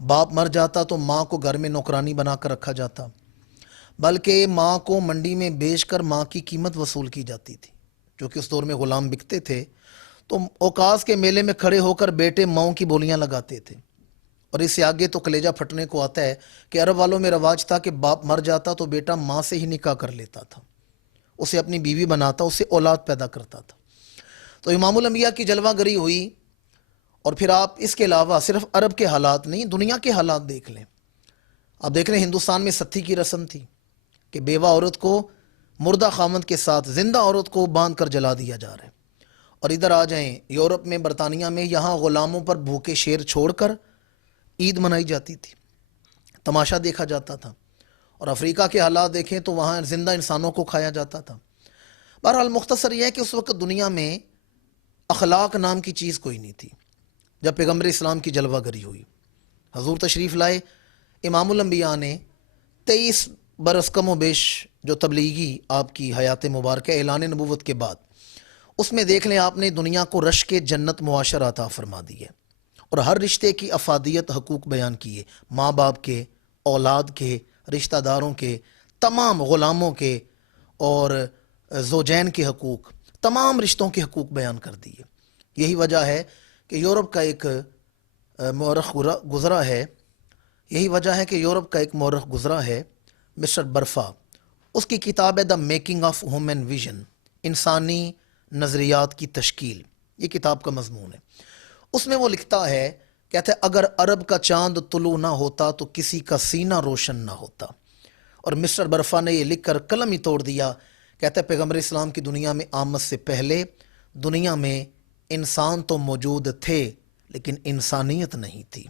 باپ مر جاتا تو ماں کو گھر میں نوکرانی بنا کر رکھا جاتا، بلکہ ماں کو منڈی میں بیچ کر ماں کی قیمت وصول کی جاتی تھی، چونکہ اس دور میں غلام بکتے تھے۔ تو اوقاز کے میلے میں کھڑے ہو کر بیٹے ماؤں کی بولیاں لگاتے تھے، اور اس سے آگے تو کلیجہ پھٹنے کو آتا ہے کہ عرب والوں میں رواج تھا کہ باپ مر جاتا تو بیٹا ماں سے ہی نکاح کر لیتا تھا، اسے اپنی بیوی بناتا، اسے اولاد پیدا کرتا تھا۔ تو امام الانبیاء کی جلوہ گری ہوئی، اور پھر آپ اس کے علاوہ صرف عرب کے حالات نہیں، دنیا کے حالات دیکھ لیں۔ آپ دیکھ لیں ہندوستان میں ستی کی رسم تھی کہ بیوہ عورت کو مردہ خامند کے ساتھ زندہ عورت کو باندھ کر جلا دیا جا رہا ہے، اور ادھر آ جائیں یورپ میں، برطانیہ میں، یہاں غلاموں پر بھوکے شیر چھوڑ کر عید منائی جاتی تھی، تماشا دیکھا جاتا تھا۔ اور افریقہ کے حالات دیکھیں تو وہاں زندہ انسانوں کو کھایا جاتا تھا۔ بہرحال مختصر یہ ہے کہ اس وقت دنیا میں اخلاق نام کی چیز کوئی نہیں تھی جب پیغمبر اسلام کی جلوہ گری ہوئی۔ حضور تشریف لائے، امام الانبیاء نے 23 برس کم و بیش جو تبلیغی آپ کی حیات مبارکہ اعلان نبوت کے بعد، اس میں دیکھ لیں آپ نے دنیا کو رشک جنت معاشرہ عطا فرما دی ہے، اور ہر رشتے کی افادیت حقوق بیان کیے، ماں باپ کے، اولاد کے، رشتہ داروں کے، تمام غلاموں کے، اور زوجین کے حقوق، تمام رشتوں کے حقوق بیان کر دیے۔ یہی وجہ ہے کہ یورپ کا ایک مورخ گزرا ہے، گزرا ہے مسٹر برفا، اس کی کتاب ہے the making of human vision, انسانی نظریات کی تشکیل، یہ کتاب کا مضمون ہے۔ اس میں وہ لکھتا ہے، کہتا ہے اگر عرب کا چاند طلوع نہ ہوتا تو کسی کا سینہ روشن نہ ہوتا۔ اور مسٹر برفا نے یہ لکھ کر قلم ہی توڑ دیا، کہتا ہے پیغمبر اسلام کی دنیا میں آمد سے پہلے دنیا میں انسان تو موجود تھے لیکن انسانیت نہیں تھی،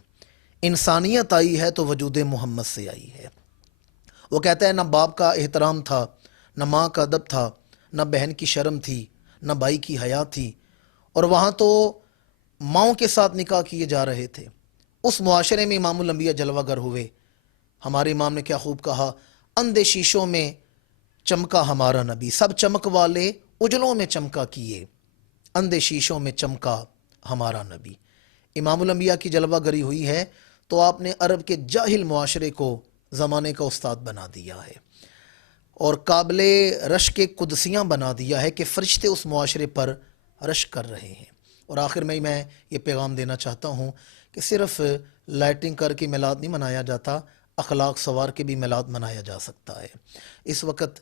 انسانیت آئی ہے تو وجود محمد سے آئی ہے۔ وہ کہتا ہے نہ باپ کا احترام تھا، نہ ماں کا ادب تھا، نہ بہن کی شرم تھی، نہ بھائی کی حیا تھی، اور وہاں تو ماؤں کے ساتھ نکاح کیے جا رہے تھے۔ اس معاشرے میں امام الانبیاء جلوہ گر ہوئے۔ ہمارے امام نے کیا خوب کہا، اندھے شیشوں میں چمکا ہمارا نبی، سب چمک والے اجلوں میں چمکا کیے، اندھے شیشوں میں چمکا ہمارا نبی۔ امام الانبیاء کی جلوہ گری ہوئی ہے تو آپ نے عرب کے جاہل معاشرے کو زمانے کا استاد بنا دیا ہے، اور قابل رشک قدسیاں بنا دیا ہے کہ فرشتے اس معاشرے پر رشک کر رہے ہیں۔ اور آخر میں یہ پیغام دینا چاہتا ہوں کہ صرف لائٹنگ کر کے میلاد نہیں منایا جاتا، اخلاق سوار کے بھی میلاد منایا جا سکتا ہے۔ اس وقت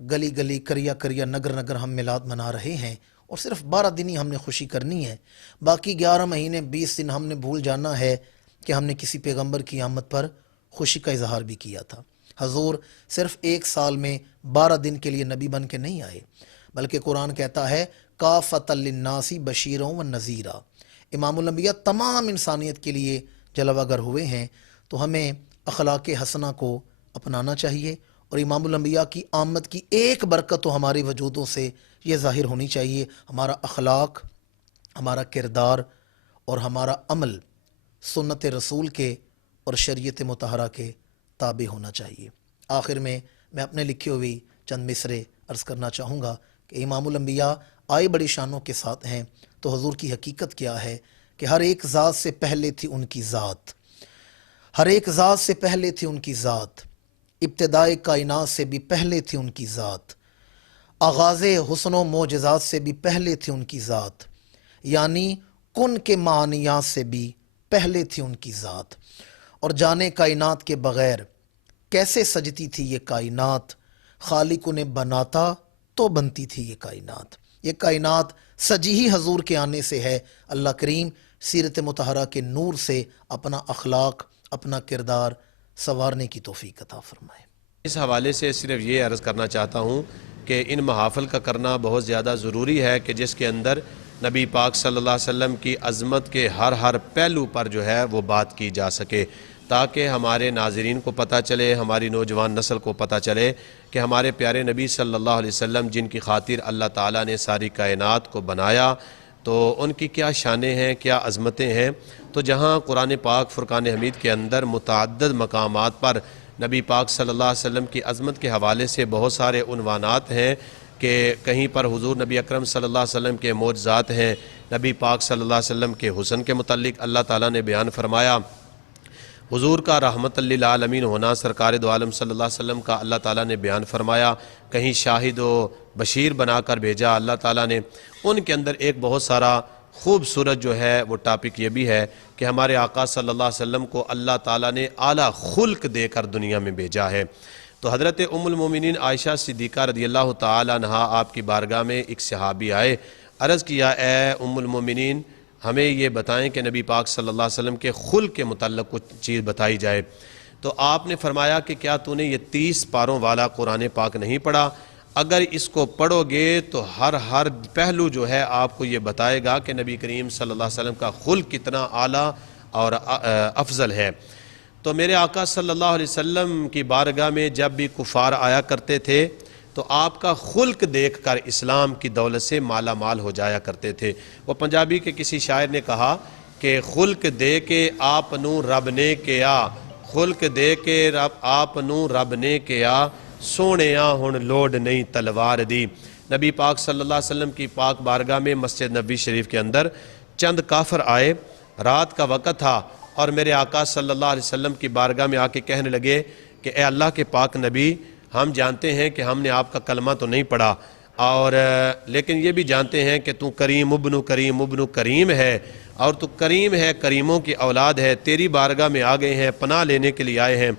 گلی گلی، کریا کریا، نگر نگر ہم میلاد منا رہے ہیں، اور صرف 12 دن ہی ہم نے خوشی کرنی ہے، باقی 11 مہینے 20 دن ہم نے بھول جانا ہے کہ ہم نے کسی پیغمبر کی آمد پر خوشی کا اظہار بھی کیا تھا۔ حضور صرف 1 سال میں 12 دن کے لیے نبی بن کے نہیں آئے، بلکہ قرآن کہتا ہے کافۃ للناس بشیرا و نذیرا۔ امام الانبیاء تمام انسانیت کے لیے جلوہ گر ہوئے ہیں، تو ہمیں اخلاق حسنہ کو اپنانا چاہیے، اور امام الانبیاء کی آمد کی ایک برکت تو ہمارے وجودوں سے یہ ظاہر ہونی چاہیے، ہمارا اخلاق، ہمارا کردار اور ہمارا عمل سنت رسول کے اور شریعت مطہرہ کے تابع ہونا چاہیے۔ آخر میں اپنے لکھے ہوئی چند مصرے عرض کرنا چاہوں گا کہ امام الانبیاء آئے بڑی شانوں کے ساتھ ہیں، تو حضور کی حقیقت کیا ہے کہ ہر ایک ذات سے پہلے تھی ان کی ذات، ہر ایک ذات سے پہلے تھی ان کی ذات، ابتدائے کائنات سے بھی پہلے تھی ان کی ذات، آغاز حسن و معجزات سے بھی پہلے تھی ان کی ذات، یعنی کن کے معانیات سے بھی پہلے تھی ان کی ذات۔ اور جانے کائنات کے بغیر کیسے سجتی تھی یہ کائنات، خالق انہیں بناتا تو بنتی تھی یہ کائنات۔ یہ کائنات سجی ہی حضور کے آنے سے ہے۔ اللہ کریم سیرت مطہرہ کے نور سے اپنا اخلاق، اپنا کردار سنوارنے کی توفیق عطا فرمائے۔ اس حوالے سے صرف یہ عرض کرنا چاہتا ہوں کہ ان محافل کا کرنا بہت زیادہ ضروری ہے کہ جس کے اندر نبی پاک صلی اللہ علیہ وسلم کی عظمت کے ہر پہلو پر جو ہے وہ بات کی جا سکے، تاکہ ہمارے ناظرین کو پتہ چلے، ہماری نوجوان نسل کو پتہ چلے کہ ہمارے پیارے نبی صلی اللہ علیہ وسلم جن کی خاطر اللہ تعالیٰ نے ساری کائنات کو بنایا، تو ان کی کیا شانیں ہیں، کیا عظمتیں ہیں۔ تو جہاں قرآن پاک فرقان حمید کے اندر متعدد مقامات پر نبی پاک صلی اللہ علیہ وسلم کی عظمت کے حوالے سے بہت سارے عنوانات ہیں کہ کہیں پر حضور نبی اکرم صلی اللہ علیہ وسلم کے معجزات ہیں، نبی پاک صلی اللہ علیہ وسلم کے حسن کے متعلق اللہ تعالیٰ نے بیان فرمایا، حضور کا رحمت للعالمین ہونا، سرکار دو عالم صلی اللہ علیہ وسلم کا اللہ تعالیٰ نے بیان فرمایا، کہیں شاہد و بشیر بنا کر بھیجا اللہ تعالیٰ نے۔ ان کے اندر ایک بہت سارا خوبصورت جو ہے وہ ٹاپک یہ بھی ہے کہ ہمارے آقا صلی اللہ علیہ وسلم کو اللہ تعالیٰ نے اعلیٰ خلق دے کر دنیا میں بھیجا ہے۔ تو حضرت ام المومنین عائشہ صدیقہ رضی اللہ تعالیٰ عنہا آپ کی بارگاہ میں ایک صحابی آئے، عرض کیا اے ام المومنین ہمیں یہ بتائیں کہ نبی پاک صلی اللہ علیہ وسلم کے خلق کے متعلق کچھ چیز بتائی جائے۔ تو آپ نے فرمایا کہ کیا تو نے یہ 30 پاروں والا قرآن پاک نہیں پڑھا؟ اگر اس کو پڑھو گے تو ہر پہلو جو ہے آپ کو یہ بتائے گا کہ نبی کریم صلی اللہ علیہ وسلم کا خلق کتنا اعلیٰ اور افضل ہے۔ تو میرے آقا صلی اللہ علیہ وسلم کی بارگاہ میں جب بھی کفار آیا کرتے تھے تو آپ کا خلق دیکھ کر اسلام کی دولت سے مالا مال ہو جایا کرتے تھے۔ وہ پنجابی کے کسی شاعر نے کہا کہ خلق دے کے آپ نو رب نے کیا، خلق دے کے آپ نو رب نے کیا، سونےاں ہن لوڈ نہیں تلوار دی۔ نبی پاک صلی اللہ علیہ وسلم کی پاک بارگاہ میں مسجد نبوی شریف کے اندر چند کافر آئے، رات کا وقت تھا، اور میرے آقا صلی اللہ علیہ وسلم کی بارگاہ میں آ کے کہنے لگے کہ اے اللہ کے پاک نبی، ہم جانتے ہیں کہ ہم نے آپ کا کلمہ تو نہیں پڑھا، اور لیکن یہ بھی جانتے ہیں کہ تو کریم ابن کریم ہے، اور تو کریم ہے، کریموں کی اولاد ہے، تیری بارگاہ میں آ گئے ہیں، پناہ لینے کے لیے آئے ہیں،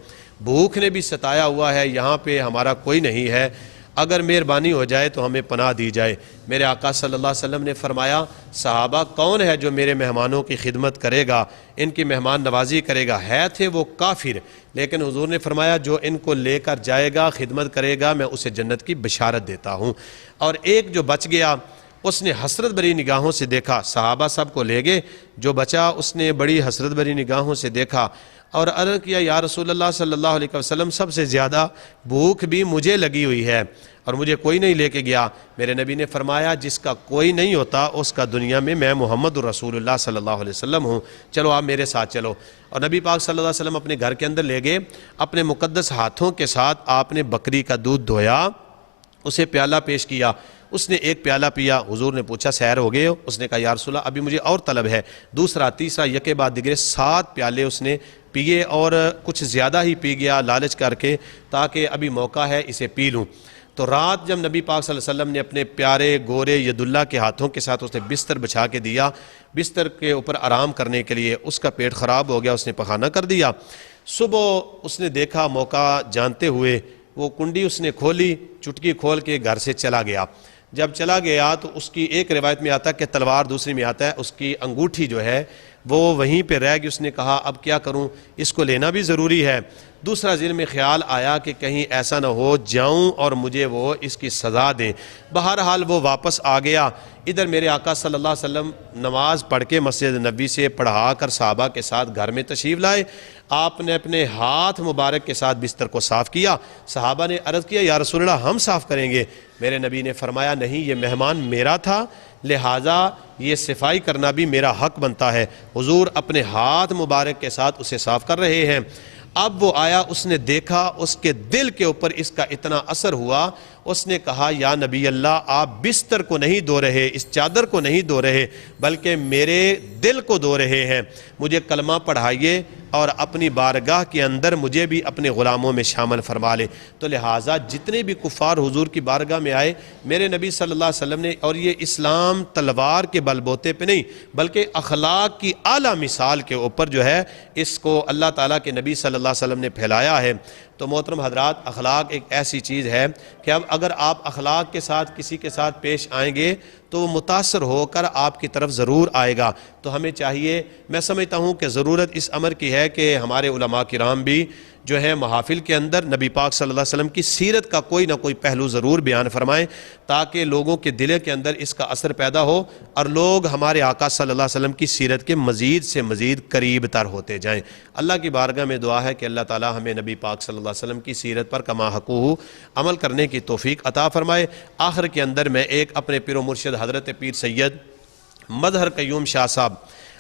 بھوک نے بھی ستایا ہوا ہے، یہاں پہ ہمارا کوئی نہیں ہے، اگر مہربانی ہو جائے تو ہمیں پناہ دی جائے۔ میرے آقا صلی اللہ علیہ وسلم نے فرمایا صحابہ کون ہے جو میرے مہمانوں کی خدمت کرے گا، ان کی مہمان نوازی کرے گا؟ ہے تھے وہ کافر، لیکن حضور نے فرمایا جو ان کو لے کر جائے گا، خدمت کرے گا، میں اسے جنت کی بشارت دیتا ہوں۔ اور ایک جو بچ گیا اس نے حسرت بری نگاہوں سے دیکھا، صحابہ سب کو لے گئے، جو بچا اس نے بڑی حسرت بری نگاہوں سے دیکھا اور عرض کیا یا رسول اللہ صلی اللہ علیہ وسلم سب سے زیادہ بھوک بھی مجھے لگی ہوئی ہے اور مجھے کوئی نہیں لے کے گیا۔ میرے نبی نے فرمایا جس کا کوئی نہیں ہوتا اس کا دنیا میں محمد رسول اللہ صلی اللہ علیہ وسلم ہوں، چلو آپ میرے ساتھ چلو۔ اور نبی پاک صلی اللہ علیہ وسلم اپنے گھر کے اندر لے گئے، اپنے مقدس ہاتھوں کے ساتھ آپ نے بکری کا دودھ دھویا، اسے پیالہ پیش کیا، اس نے ایک پیالہ پیا۔ حضور نے پوچھا سحر ہو گئے ہو؟ اس نے کہا یا رسول اللہ ابھی مجھے اور طلب ہے۔ دوسرا تیسرا یکے بعد دیگرے 7 پیالے اس نے پیے اور کچھ زیادہ ہی پی گیا لالچ کر کے، تاکہ ابھی موقع ہے اسے پی لوں۔ تو رات جب نبی پاک صلی اللہ علیہ وسلم نے اپنے پیارے گورے ید اللہ کے ہاتھوں کے ساتھ اس نے بستر بچھا کے دیا، بستر کے اوپر آرام کرنے کے لیے، اس کا پیٹ خراب ہو گیا، اس نے پخانہ کر دیا۔ صبح اس نے دیکھا موقع جانتے ہوئے، وہ کنڈی اس نے کھولی، چٹکی کھول کے گھر سے چلا گیا۔ جب چلا گیا تو اس کی ایک روایت میں آتا ہے کہ تلوار، دوسری میں آتا ہے اس کی انگوٹھی جو ہے وہ وہیں پہ رہ گئی۔ اس نے کہا اب کیا کروں، اس کو لینا بھی ضروری ہے۔ دوسرا ذہن میں خیال آیا کہ کہیں ایسا نہ ہو جاؤں اور مجھے وہ اس کی سزا دیں۔ بہرحال وہ واپس آ گیا۔ ادھر میرے آقا صلی اللہ علیہ وسلم نماز پڑھ کے مسجد نبوی سے پڑھا کر صحابہ کے ساتھ گھر میں تشریف لائے۔ آپ نے اپنے ہاتھ مبارک کے ساتھ بستر کو صاف کیا۔ صحابہ نے عرض کیا یا رسول اللہ ہم صاف کریں گے؟ میرے نبی نے فرمایا نہیں، یہ مہمان میرا تھا، لہٰذا یہ صفائی کرنا بھی میرا حق بنتا ہے۔ حضور اپنے ہاتھ مبارک کے ساتھ اسے صاف کر رہے ہیں۔ اب وہ آیا، اس نے دیکھا، اس کے دل کے اوپر اس کا اتنا اثر ہوا، اس نے کہا یا نبی اللہ آپ بستر کو نہیں دھو رہے، اس چادر کو نہیں دھو رہے، بلکہ میرے دل کو دھو رہے ہیں، مجھے کلمہ پڑھائیے اور اپنی بارگاہ کے اندر مجھے بھی اپنے غلاموں میں شامل فرما لے۔ تو لہٰذا جتنے بھی کفار حضور کی بارگاہ میں آئے، میرے نبی صلی اللہ علیہ وسلم نے، اور یہ اسلام تلوار کے بل بوتے پہ نہیں بلکہ اخلاق کی اعلیٰ مثال کے اوپر جو ہے اس کو اللہ تعالیٰ کے نبی صلی اللہ علیہ وسلم نے پھیلایا ہے۔ تو محترم حضرات، اخلاق ایک ایسی چیز ہے کہ اب اگر آپ اخلاق کے ساتھ کسی کے ساتھ پیش آئیں گے تو وہ متاثر ہو کر آپ کی طرف ضرور آئے گا۔ تو ہمیں چاہیے، میں سمجھتا ہوں کہ ضرورت اس امر کی ہے کہ ہمارے علماء کرام بھی جو ہے محافل کے اندر نبی پاک صلی اللہ علیہ وسلم کی سیرت کا کوئی نہ کوئی پہلو ضرور بیان فرمائیں، تاکہ لوگوں کے دل کے اندر اس کا اثر پیدا ہو اور لوگ ہمارے آقا صلی اللہ علیہ وسلم کی سیرت کے مزید سے مزید قریب تر ہوتے جائیں۔ اللہ کی بارگاہ میں دعا ہے کہ اللہ تعالی ہمیں نبی پاک صلی اللہ علیہ وسلم کی سیرت پر کما حقوہ عمل کرنے کی توفیق عطا فرمائے۔ آخر کے اندر میں ایک اپنے پیر و مرشد حضرت پیر سید مظہر قیوم شاہ صاحب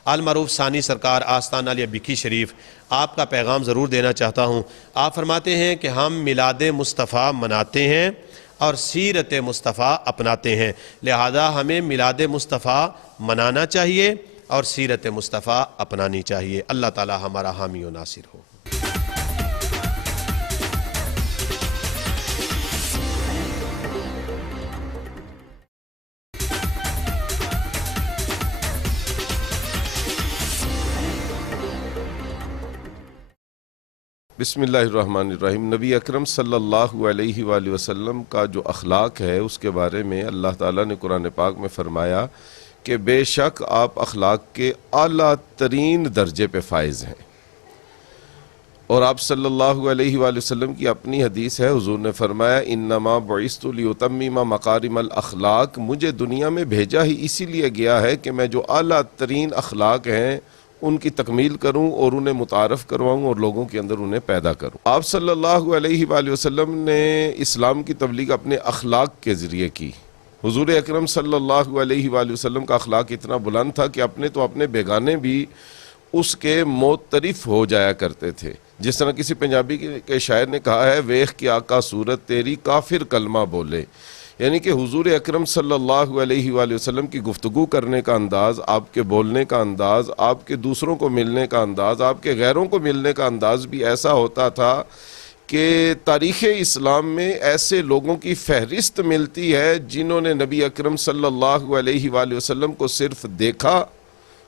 المعروف ثانی سرکار آستانہ علیہ بکھی شریف، آپ کا پیغام ضرور دینا چاہتا ہوں۔ آپ فرماتے ہیں کہ ہم میلاد مصطفیٰ مناتے ہیں اور سیرت مصطفیٰ اپناتے ہیں، لہذا ہمیں میلاد مصطفیٰ منانا چاہیے اور سیرت مصطفیٰ اپنانی چاہیے۔ اللہ تعالی ہمارا حامی و ناصر ہو۔ بسم اللہ الرحمن الرحیم۔ نبی اکرم صلی اللہ علیہ وآلہ وسلم کا جو اخلاق ہے اس کے بارے میں اللہ تعالیٰ نے قرآن پاک میں فرمایا کہ بے شک آپ اخلاق کے اعلیٰ ترین درجے پہ فائز ہیں، اور آپ صلی اللہ علیہ وآلہ وسلم کی اپنی حدیث ہے، حضور نے فرمایا انما بعثت لیتمم مکارم الاخلاق، مجھے دنیا میں بھیجا ہی اسی لیے گیا ہے کہ میں جو اعلیٰ ترین اخلاق ہیں ان کی تکمیل کروں اور انہیں متعارف کرواؤں اور لوگوں کے اندر انہیں پیدا کروں۔ آپ صلی اللہ علیہ وآلہ وسلم نے اسلام کی تبلیغ اپنے اخلاق کے ذریعے کی۔ حضور اکرم صلی اللہ علیہ وآلہ وسلم کا اخلاق اتنا بلند تھا کہ اپنے بیگانے بھی اس کے معترف ہو جایا کرتے تھے۔ جس طرح کسی پنجابی کے شاعر نے کہا ہے، ویخ کی آقا صورت تیری کافر کلمہ بولے، یعنی کہ حضور اکرم صلی اللہ علیہ وآلہ وسلم کی گفتگو کرنے کا انداز، آپ کے بولنے کا انداز، آپ کے دوسروں کو ملنے کا انداز، آپ کے غیروں کو ملنے کا انداز بھی ایسا ہوتا تھا کہ تاریخ اسلام میں ایسے لوگوں کی فہرست ملتی ہے جنہوں نے نبی اکرم صلی اللہ علیہ وآلہ وسلم کو صرف دیکھا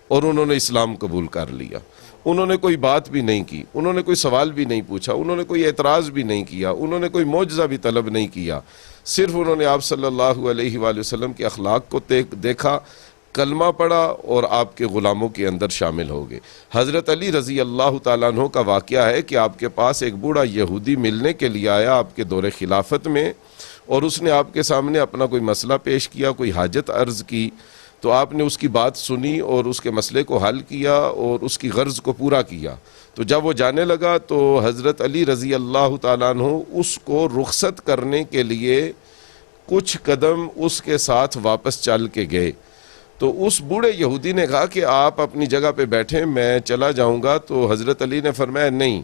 اور انہوں نے اسلام قبول کر لیا۔ انہوں نے کوئی بات بھی نہیں کی، انہوں نے کوئی سوال بھی نہیں پوچھا، انہوں نے کوئی اعتراض بھی نہیں کیا، انہوں نے کوئی معجزہ بھی طلب نہیں کیا، صرف انہوں نے آپ صلی اللہ علیہ وآلہ وسلم کے اخلاق کو دیکھا، کلمہ پڑھا اور آپ کے غلاموں کے اندر شامل ہو گئے۔ حضرت علی رضی اللہ تعالیٰ عنہ کا واقعہ ہے کہ آپ کے پاس ایک بوڑھا یہودی ملنے کے لیے آیا آپ کے دور خلافت میں، اور اس نے آپ کے سامنے اپنا کوئی مسئلہ پیش کیا، کوئی حاجت عرض کی، تو آپ نے اس کی بات سنی اور اس کے مسئلے کو حل کیا اور اس کی غرض کو پورا کیا۔ تو جب وہ جانے لگا تو حضرت علی رضی اللہ تعالیٰ عنہ اس کو رخصت کرنے کے لیے کچھ قدم اس کے ساتھ واپس چل کے گئے۔ تو اس بوڑھے یہودی نے کہا کہ آپ اپنی جگہ پہ بیٹھیں، میں چلا جاؤں گا۔ تو حضرت علی نے فرمایا نہیں،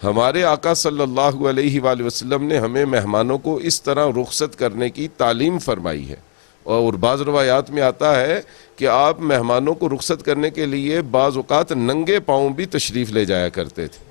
ہمارے آقا صلی اللہ علیہ وآلہ وسلم نے ہمیں مہمانوں کو اس طرح رخصت کرنے کی تعلیم فرمائی ہے، اور بعض روایات میں آتا ہے کہ آپ مہمانوں کو رخصت کرنے کے لیے بعض اوقات ننگے پاؤں بھی تشریف لے جایا کرتے تھے۔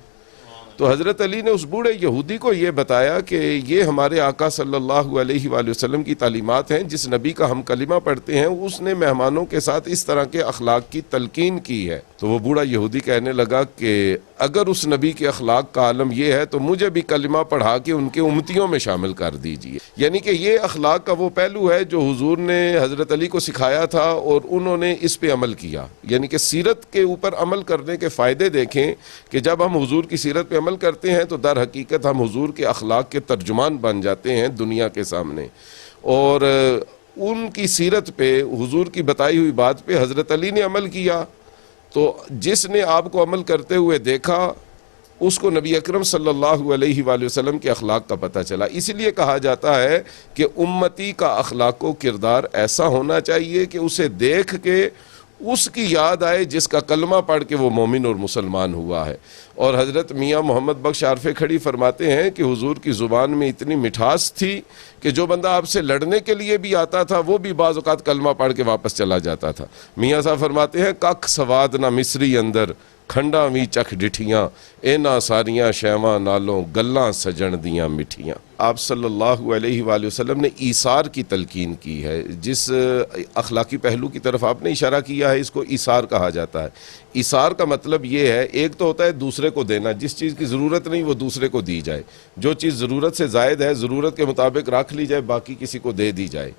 تو حضرت علی نے اس بوڑھے یہودی کو یہ بتایا کہ یہ ہمارے آقا صلی اللہ علیہ وآلہ وسلم کی تعلیمات ہیں، جس نبی کا ہم کلمہ پڑھتے ہیں اس نے مہمانوں کے ساتھ اس طرح کے اخلاق کی تلقین کی ہے۔ تو وہ بوڑھا یہودی کہنے لگا کہ اگر اس نبی کے اخلاق کا عالم یہ ہے تو مجھے بھی کلمہ پڑھا کے ان کے امتیوں میں شامل کر دیجئے۔ یعنی کہ یہ اخلاق کا وہ پہلو ہے جو حضور نے حضرت علی کو سکھایا تھا اور انہوں نے اس پہ عمل کیا۔ یعنی کہ سیرت کے اوپر عمل کرنے کے فائدے دیکھیں کہ جب ہم حضور کی سیرت پہ عمل کرتے ہیں تو در حقیقت ہم حضور کے اخلاق کے ترجمان بن جاتے ہیں دنیا کے سامنے، اور ان کی سیرت پہ، حضور کی بتائی ہوئی بات پہ حضرت علی نے عمل کیا، تو جس نے آپ کو عمل کرتے ہوئے دیکھا اس کو نبی اکرم صلی اللہ علیہ وآلہ وسلم کے اخلاق کا پتہ چلا۔ اسی لیے کہا جاتا ہے کہ امتی کا اخلاق و کردار ایسا ہونا چاہیے کہ اسے دیکھ کے اس کی یاد آئے جس کا کلمہ پڑھ کے وہ مومن اور مسلمان ہوا ہے۔ اور حضرت میاں محمد بخش عارف کھڑی فرماتے ہیں کہ حضور کی زبان میں اتنی مٹھاس تھی کہ جو بندہ آپ سے لڑنے کے لیے بھی آتا تھا وہ بھی بعض اوقات کلمہ پڑھ کے واپس چلا جاتا تھا۔ میاں صاحب فرماتے ہیں ککھ سواد نہ مصری اندر، کھنڈا وی چکھ ڈٹھیاں، اینا ساریاں شیواں نالوں گلاں سجن دیاں مٹھیاں۔ آپ صلی اللہ علیہ وآلہ وسلم نے ایثار کی تلقین کی ہے۔ جس اخلاقی پہلو کی طرف آپ نے اشارہ کیا ہے اس کو ایثار کہا جاتا ہے۔ ایثار کا مطلب یہ ہے، ایک تو ہوتا ہے دوسرے کو دینا، جس چیز کی ضرورت نہیں وہ دوسرے کو دی جائے، جو چیز ضرورت سے زائد ہے ضرورت کے مطابق رکھ لی جائے، باقی کسی کو دے دی جائے۔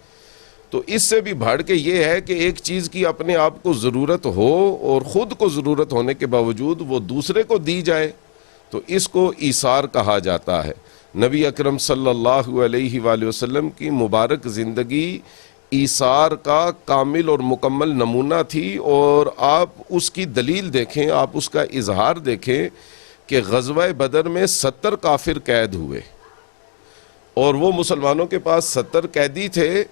تو اس سے بھی بڑھ کے یہ ہے کہ ایک چیز کی اپنے آپ کو ضرورت ہو اور خود کو ضرورت ہونے کے باوجود وہ دوسرے کو دی جائے، تو اس کو ایثار کہا جاتا ہے۔ نبی اکرم صلی اللہ علیہ وآلہ وسلم کی مبارک زندگی ایثار کا کامل اور مکمل نمونہ تھی، اور آپ اس کی دلیل دیکھیں، آپ اس کا اظہار دیکھیں کہ غزوہ بدر میں 70 کافر قید ہوئے اور وہ مسلمانوں کے پاس 70 قیدی تھے۔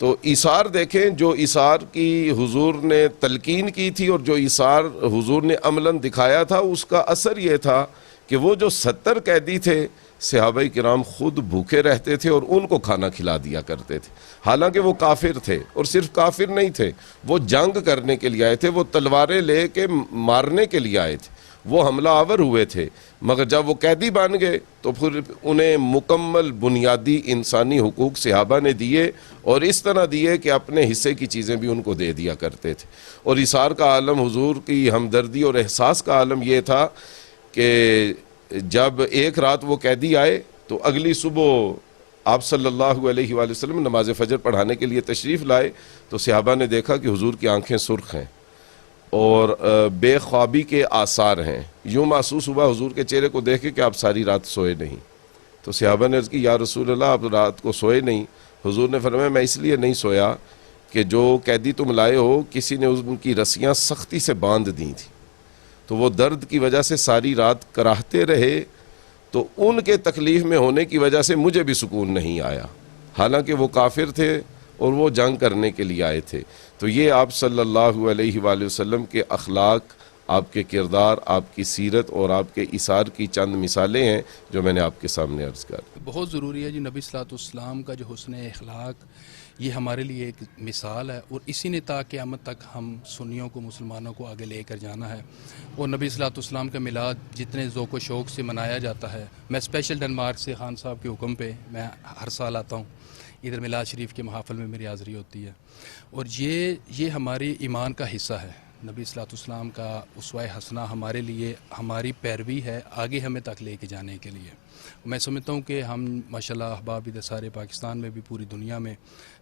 تو ایثار دیکھیں، جو ایثار کی حضور نے تلقین کی تھی اور جو ایثار حضور نے عملاً دکھایا تھا، اس کا اثر یہ تھا کہ وہ جو 70 قیدی تھے صحابہ کرام خود بھوکے رہتے تھے اور ان کو کھانا کھلا دیا کرتے تھے، حالانکہ وہ کافر تھے، اور صرف کافر نہیں تھے، وہ جنگ کرنے کے لیے آئے تھے، وہ تلواریں لے کے مارنے کے لیے آئے تھے، وہ حملہ آور ہوئے تھے، مگر جب وہ قیدی بن گئے تو پھر انہیں مکمل بنیادی انسانی حقوق صحابہ نے دیے، اور اس طرح دیے کہ اپنے حصے کی چیزیں بھی ان کو دے دیا کرتے تھے۔ اور ایثار کا عالم، حضور کی ہمدردی اور احساس کا عالم یہ تھا کہ جب ایک رات وہ قیدی آئے تو اگلی صبح آپ صلی اللہ علیہ وآلہ وسلم نماز فجر پڑھانے کے لیے تشریف لائے تو صحابہ نے دیکھا کہ حضور کی آنکھیں سرخ ہیں اور بے خوابی کے آثار ہیں. یوں محسوس ہوا حضور کے چہرے کو دیکھ کے کہ آپ ساری رات سوئے نہیں. تو صحابہ نے عرض کی یا رسول اللہ آپ رات کو سوئے نہیں؟ حضور نے فرمایا میں اس لیے نہیں سویا کہ جو قیدی تم لائے ہو کسی نے ان کی رسیاں سختی سے باندھ دی تھیں تو وہ درد کی وجہ سے ساری رات کراہتے رہے تو ان کے تکلیف میں ہونے کی وجہ سے مجھے بھی سکون نہیں آیا، حالانکہ وہ کافر تھے اور وہ جنگ کرنے کے لیے آئے تھے. تو یہ آپ صلی اللہ علیہ وآلہ وسلم کے اخلاق، آپ کے کردار، آپ کی سیرت اور آپ کے ایثار کی چند مثالیں ہیں جو میں نے آپ کے سامنے عرض کر. بہت ضروری ہے جی نبی صلی اللہ علیہ وسلم کا جو حسن اخلاق یہ ہمارے لیے ایک مثال ہے، اور اسی نے تا قیامت تک ہم سنیوں کو مسلمانوں کو آگے لے کر جانا ہے. اور نبی صلی اللہ علیہ وسلم کا میلاد جتنے ذوق و شوق سے منایا جاتا ہے، میں اسپیشل ڈنمارک سے خان صاحب کے حکم پہ میں ہر سال آتا ہوں، ادھر میلاد شریف کے محافل میں میری حاضری ہوتی ہے، اور یہ ہماری ایمان کا حصہ ہے. نبی صلی اللہ علیہ وسلم کا اسوہ حسنہ ہمارے لیے ہماری پیروی ہے آگے ہمیں تک لے کے جانے کے لیے. میں سمجھتا ہوں کہ ہم ماشاءاللہ احباب سارے پاکستان میں بھی پوری دنیا میں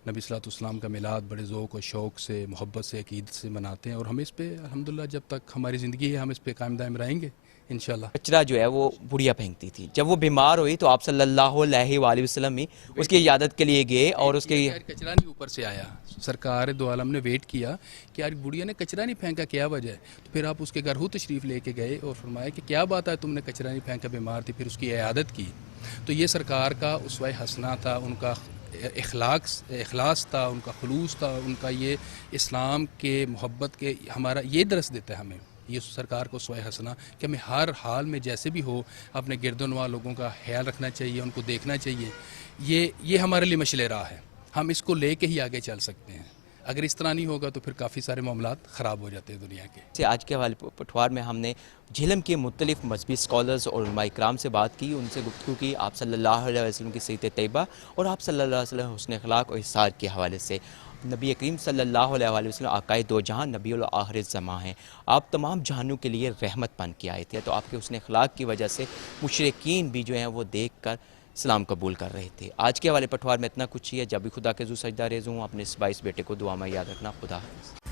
نبی صلی اللہ علیہ وسلم کا میلاد بڑے ذوق و شوق سے، محبت سے، عقیدت سے مناتے ہیں، اور ہم اس پہ الحمدللہ جب تک ہماری زندگی ہے ہم اس پہ قائم دائم رہیں گے انشاءاللہ. کچرا جو ہے وہ بڑھیا پھینکتی تھی. جب وہ بیمار ہوئی تو آپ صلی اللہ علیہ وآلہ وسلم ہی اس کی عیادت کے لیے گئے اور اس کے کچرا نہیں اوپر سے آیا. سرکار دو عالم نے ویٹ کیا کہ یار بڑھیا نے کچرا نہیں پھینکا، کیا وجہ ہے؟ تو پھر آپ اس کے گھر ہو تشریف لے کے گئے اور فرمایا کہ کیا بات ہے تم نے کچرا نہیں پھینکا، بیمار تھی، پھر اس کی عیادت کی. تو یہ سرکار کا اسوہ حسنہ تھا، ان کا اخلاص تھا، ان کا خلوص تھا، ان کا یہ اسلام کے محبت کے ہمارا یہ درس دیتا ہے ہمیں یہ سرکار کو اسوہ حسنہ کہ ہمیں ہر حال میں جیسے بھی ہو اپنے گرد و نواح لوگوں کا خیال رکھنا چاہیے، ان کو دیکھنا چاہیے. یہ ہمارے لیے مشعل راہ ہے، ہم اس کو لے کے ہی آگے چل سکتے ہیں. اگر اس طرح نہیں ہوگا تو پھر کافی سارے معاملات خراب ہو جاتے ہیں دنیا کے. آج کے حوالے پٹوار میں ہم نے جہلم کے مختلف مذہبی سکولرز اور علماء کرام سے بات کی، ان سے گفتگو کی آپ صلی اللہ علیہ وسلم کی سیرت طیبہ اور آپ صلی اللہ علیہ وسلم حسن اخلاق اور احسان کے حوالے سے. نبی کریم صلی اللہ علیہ وسلم آقائے دو جہاں نبی الآخر الزماں ہیں، آپ تمام جہانوں کے لیے رحمت بن کے آئے تھے. تو آپ کے حسن اخلاق کی وجہ سے مشرکین بھی جو ہیں وہ دیکھ کر اسلام قبول کر رہے تھے. آج کے حوالے پٹوار میں اتنا کچھ ہی ہے. جب بھی خدا کے ذو سجدہ ریز ہوں اپنے اس 22 بیٹے کو دعا میں یاد رکھنا. خدا حافظ.